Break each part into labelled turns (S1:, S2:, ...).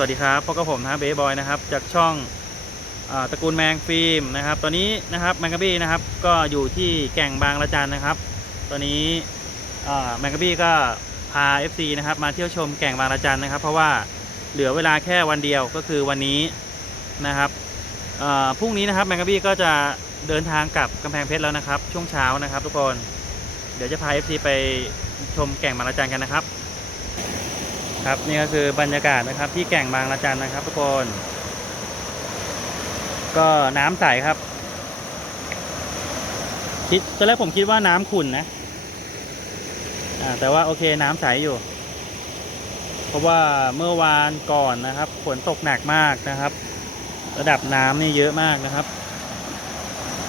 S1: สวัสดีครับพบกับผมนะเบย์บอยนะครับจากช่องอตระกูลแมงฟิล์มนะครับ ตอนนี้นะครับแมงกะบี้นะครับก็อยู่ที่แก่งบางละจันนะครับ ตอนนี้แมงกะบี้ก็พา FC นะครับมาเที่ยวชมแก่งบางละจันนะครับ เพราะว่าเหลือเวลาแค่วันเดียวก็คือวันนี้นะครับพรุ่งนี้นะครับแมงกะบี้ก็จะเดินทางกลับกำแพงเพชรแล้วนะครับ ช่วงเช้านะครับ ทุกคนเดี๋ยวจะพา FC ไปชมแก่งบางละจันกันนะครับ ครับนี่ก็คือบรรยากาศนะครับที่แก่งบางละจันนะครับ ทุกคน ก็น้ำใสครับ คิดตอนแรกผมคิดว่าน้ำขุ่นนะอ่าแต่ว่าโอเคน้ำใสอยู่ เพราะว่าเมื่อวานก่อนนะครับฝนตกหนักมากนะครับ ระดับน้ำนี่เยอะมากนะครับ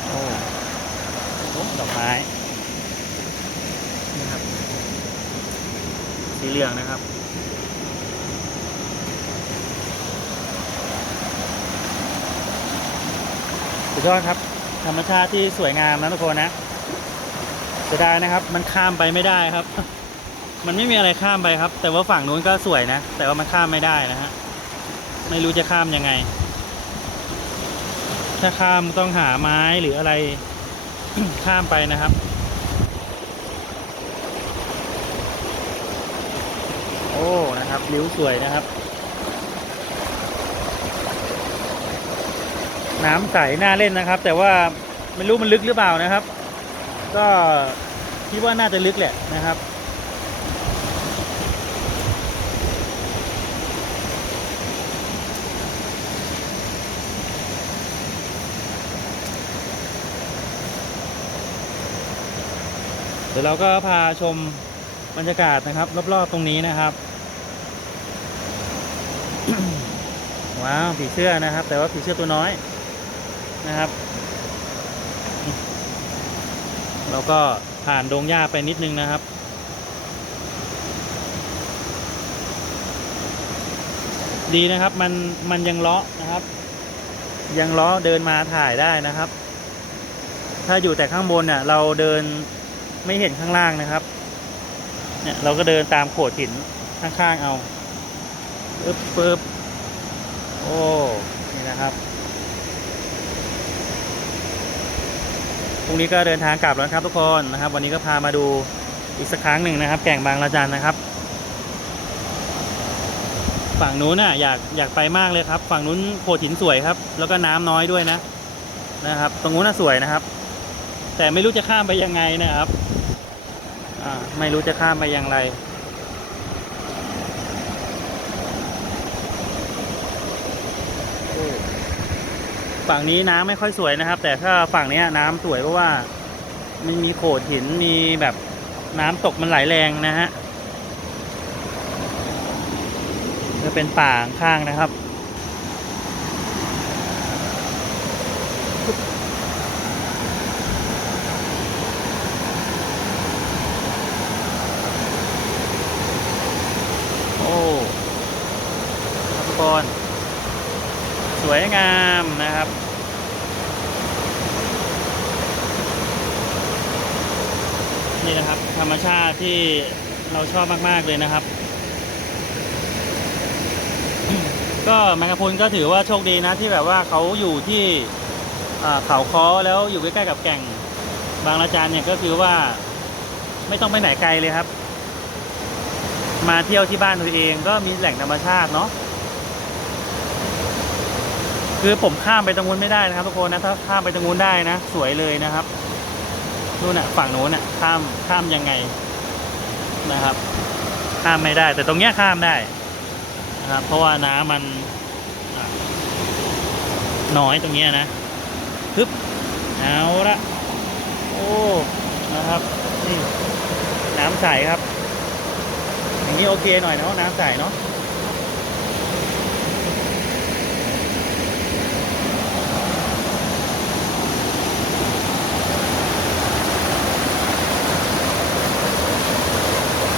S1: โอ้ดอกไม้นี่ครับสีเหลืองนะครับ สุดยอดครับ ธรรมชาติที่สวยงามนะทุกคนนะเสียดายนะครับ มันข้ามไปไม่ได้ครับ มันไม่มีอะไรข้ามไปครับ แต่ว่าฝั่งนู้นก็สวยนะ แต่ว่ามันข้ามไม่ได้นะฮะไม่รู้จะข้ามยังไง ถ้าข้ามต้องหาไม้หรืออะไรข้ามไปนะครับโอ้นะครับริ้วสวยนะครับ น้ำใสน่าเล่นนะครับ แต่ว่าไม่รู้มันลึกหรือเปล่านะครับ ก็คิดว่าน่าจะลึกแหละนะครับเดี๋ยวเราก็พาชมบรรยากาศนะครับ รอบ ๆ ตรงนี้นะครับ ว้าวผีเสื้อนะครับ แต่ว่าผีเสื้อตัวน้อย นะครับ เราก็ผ่านดงหญ้าไปนิดนึงนะครับ ดีนะครับมันมันยังเลาะนะครับ ยังเลาะเดินมาถ่ายได้นะครับ ถ้าอยู่แต่ข้างบนเนี่ย เราเดินไม่เห็นข้างล่างนะครับ เนี่ยเราก็เดินตามโขดหินข้างๆเอาปึ๊บปึ๊บโอ้ นี่นะครับ พรุ่งนี้ก็เดินทางกลับแล้วครับทุกคนนะครับ วันนี้ก็พามาดูอีกสักครั้งหนึ่งนะครับ แก่งบางระจันนะครับ ฝั่งนู้นน่ะอยากอยากไปมากเลยครับ ฝั่งนู้นโขดหินสวยครับ แล้วก็น้ำน้อยด้วยนะนะครับ ตรงนู้นน่ะสวยนะครับ แต่ไม่รู้จะข้ามไปยังไงนะครับอ่าไม่รู้จะข้ามไปอย่างไร ฝั่งนี้น้ำไม่ค่อยสวยนะครับ แต่ถ้าฝั่งนี้น้ำสวยเพราะว่ามันมีโขดหินมีแบบน้ำตกมันไหลแรงนะฮะจะเป็นป่าข้างนะครับ โอ้ครับทุกคน สวยงามนะครับ นี่นะครับ ธรรม ชาติที่เราชอบมากๆเลยนะครับ ก็แมงกะพรุนก็ถือว่าโชคดีนะที่แบบว่าเขาอยู่ที่อ่าเขาค้อแล้วอยู่ใกล้ๆกับแก่งบางละจานเนี่ยก็คือว่าไม่ต้องไปไหนไกลเลยครับ มาเที่ยวที่บ้านตัวเองก็มีแหล่งธรรมชาติเนาะคือผมข้ามไปตรงนู้นไม่ได้นะครับทุกคนนะถ้าข้ามไปตรงนู้นได้นะ สวยเลยนะครับ นู่นน่ะฝั่งโน้นน่ะข้ามข้ามยังไงนะครับ ข้ามไม่ได้ แต่ตรงเนี้ยข้ามได้นะครับ เพราะว่าน้ำมันน้อยตรงเนี้ยนะฮึบเอาละโอ้นะครับนี่น้ำใสครับ อย่างนี้โอเคหน่อยเนาะน้ำใสเนาะ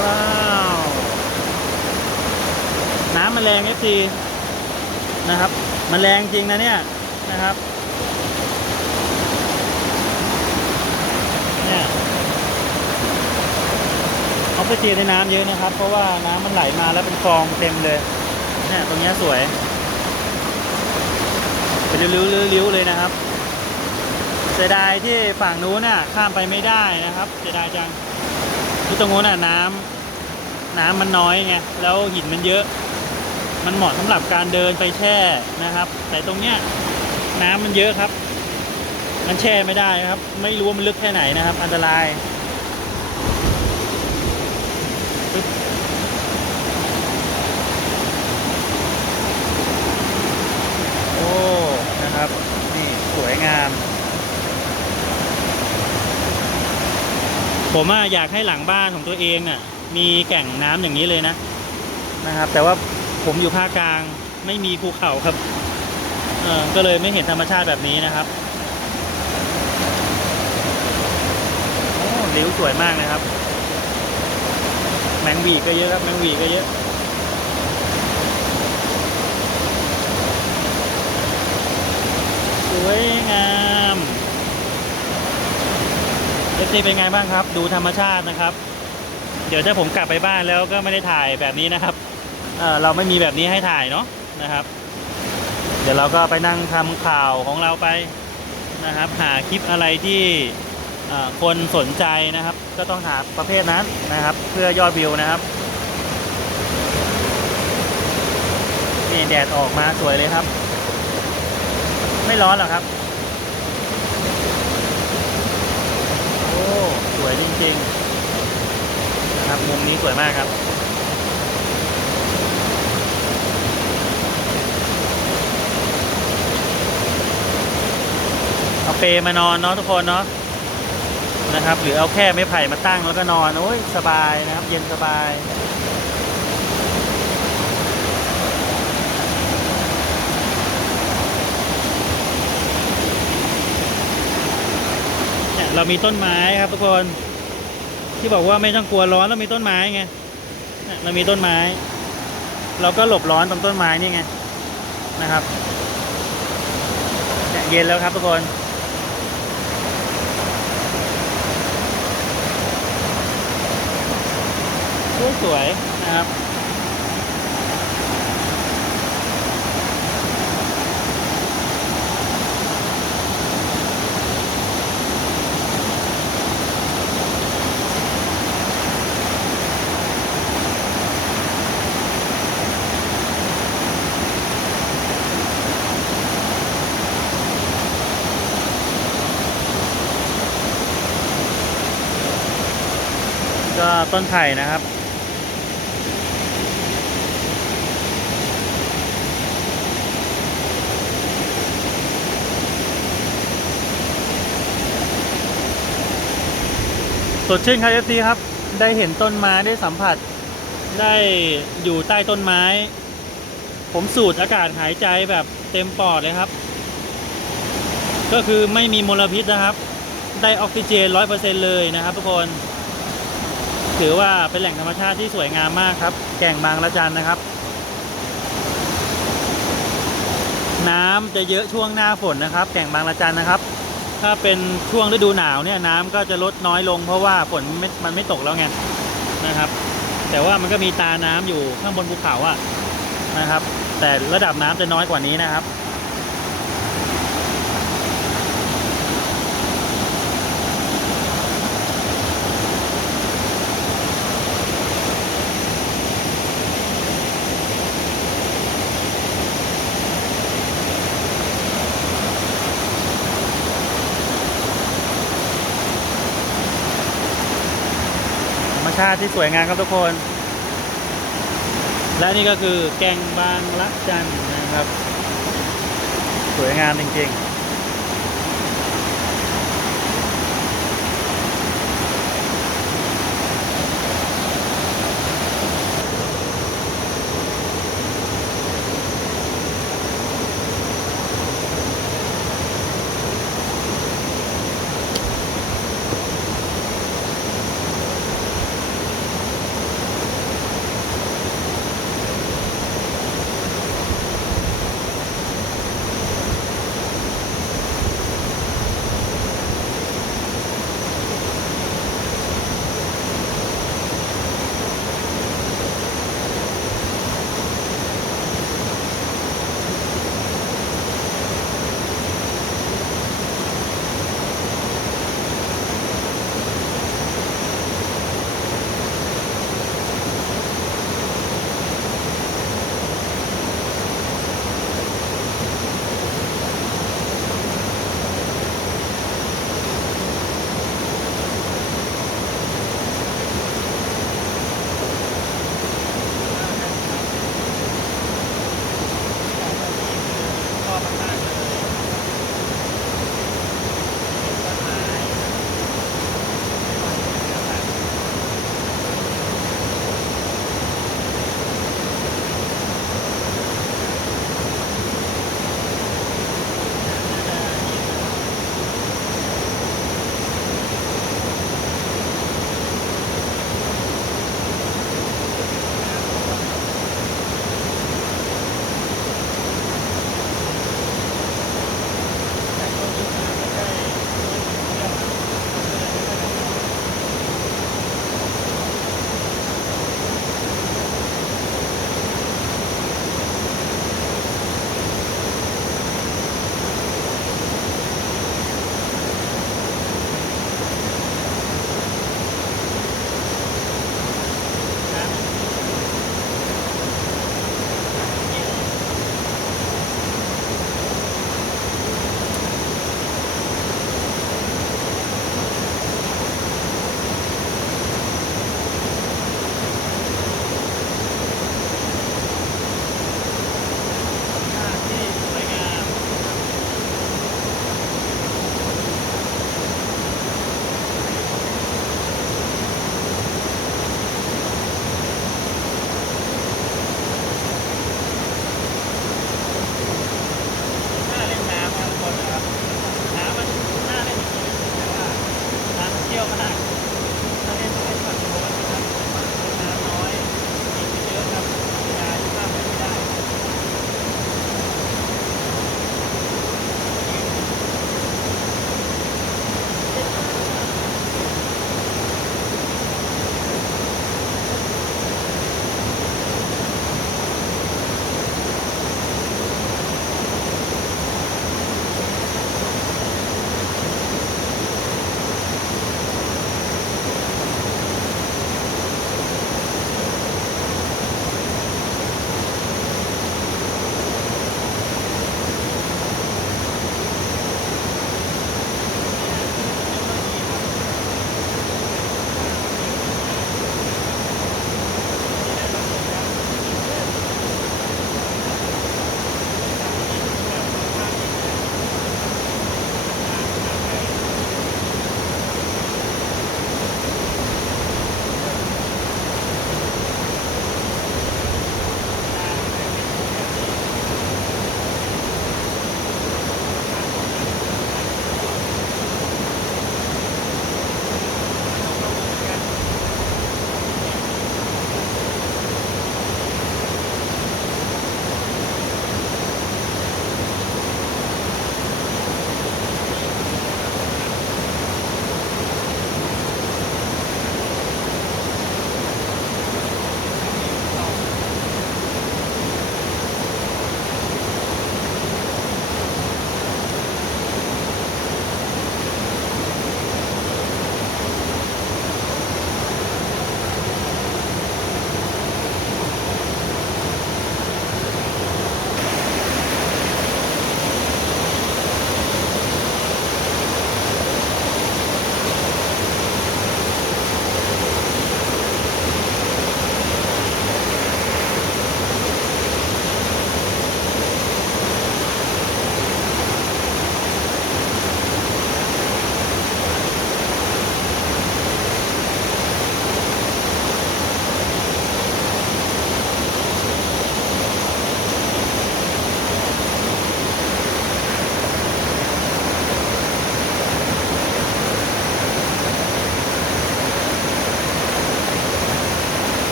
S1: ว้าว น้ำ มันแรงเอฟซีนะครับ มันแรงจริงนะเนี่ยนะครับเนี่ยออกซิเจนในน้ำเยอะนะครับ เพราะว่าน้ำมันไหลมาแล้วเป็นคลองเต็มเลยเนี่ยตรงนี้สวย เป็นริ้วๆริ้วๆเลยนะครับเสียดายที่ฝั่งนู้นน่ะข้ามไปไม่ได้นะครับเสียดายจังที่ตรงนู้นน่ะน้ำน้ำมันน้อยไงแล้วหินมันเยอะ มันเหมาะสำหรับการเดินไปแช่นะครับ แต่ตรงเนี้ยน้ำมันเยอะครับ มันแช่ไม่ได้ครับ ไม่รู้ว่ามันลึกแค่ไหนนะครับ อันตรายโอ้นะครับ นี่สวยงาม ผมอะอยากให้หลังบ้านของตัวเองน่ะ มีแก่งน้ำอย่างนี้เลยนะนะครับ แต่ว่า ผมอยู่ภาคกลางไม่มีภูเขาครับเออก็เลยไม่เห็นธรรมชาติแบบนี้นะครับโอ้ริ้วสวยมากเลยครับ แมงวีก็เยอะครับ แมงวีก็เยอะสวยงามเอฟซีเป็นไงบ้างครับ ดูธรรมชาตินะครับ เดี๋ยวถ้าผมกลับไปบ้านแล้วก็ไม่ได้ถ่ายแบบนี้นะครับ เเราไม่มีแบบนี้ให้ถ่ายเนาะนะครับ เดี๋ยวเราก็ไปนั่งทำข่าวของเราไปนะครับ หาคลิปอะไรที่คนสนใจนะครับ ก็ต้องหาประเภทนั้นนะครับ เพื่อยอดวิวนะครับนี่แดดออกมาสวยเลยครับ ไม่ร้อนหรอกครับโอ้สวยจริงๆนะครับมุมนี้สวยมากครับ เปมานอนเนาะทุกคนเนาะนะครับ หรือเอาแค่ไม้ไผ่มาตั้งแล้วก็นอนโอ้ยสบายนะครับ เย็นสบายเนี่ยเรามีต้นไม้ครับทุกคนที่บอกว่าไม่ต้องกลัวร้อนเรามีต้นไม้ไงเนี่ยเรามีต้นไม้ เราก็หลบร้อนตรงต้นไม้นี่ไงนะครับเย็นแล้วครับทุกคน สวยๆนะครับก็ต้นไผ่นะครับ ดชื่นครับเอฟซีครับ ได้เห็นต้นไม้ได้สัมผัส ได้อยู่ใต้ต้นไม้ ผมสูดอากาศหายใจแบบเต็มปอดเลยครับ ก็คือไม่มีมลพิษนะครับ ได้ออกซิเจนร้อยเปอร์เซ็นเลยนะครับทุกคน ถือว่าเป็นแหล่งธรรมชาติที่สวยงามมากครับ แก่งบางละจันนะครับ น้ำจะเยอะช่วงหน้าฝนนะครับ แก่งบางละจันนะครับ ถ้าเป็นช่วงฤดูหนาวเนี่ยน้ำก็จะลดน้อยลง เพราะว่าฝนมมันไม่ตกแล้วไงนะครับ แต่ว่ามันก็มีตาน้ำอยู่ข้างบนภูเขาอะนะครับ แต่ระดับน้ำจะน้อยกว่านี้นะครับาติที่สวยงามครับทุกคน และนี่ก็คือแกงบางละจันนะครับ สวยงามจริงๆ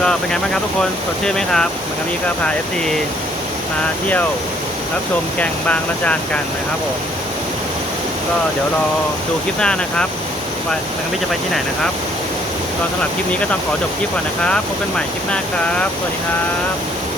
S1: ก็เป็นไงบ้างครับทุกคนสดชื่นไหมครับเหมือนก็มีก็พา FC มาเที่ยวรับชมแกงบางระจานกันนะครับผมก็เดี๋ยวรอดูคลิปหน้านะครับว่าเหมือนก็มีจะไปที่ไหนนะครับก็สำหรับคลิปนี้ก็ต้องขอจบคลิปก่อนนะครับพบกันใหม่คลิปหน้าครับสวัสดีครับ